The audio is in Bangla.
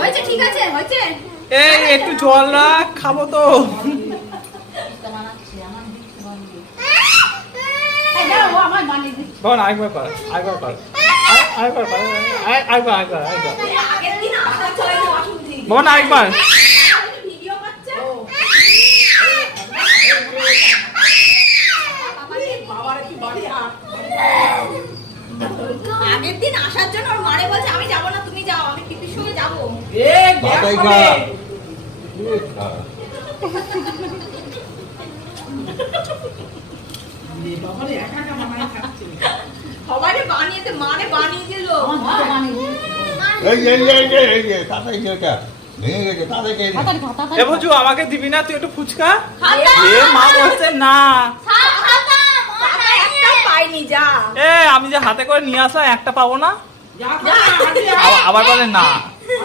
হয়েছে, ঠিক আছে, হয়েছে। এই একটু জল রাখ, খাবো তো। বোন আরেকবার কর, আরেকবার কর, আরেকবার কর, আরেকবার। বোন আরেকবার। আগের দিন আসার জন্য ওর মারে বলছে আমি যাবো না, তুমি যাও, আমি পিপির সঙ্গে যাবো। সবাই বানিয়েছে, মানে বানিয়ে দিল। আমাকে দিবি না তুই একটু ফুচকা? মা বলছে না। পাইনি, যা। আমি যে হাতে করে নিয়ে আসা একটা পাবো না, আবার বলে না।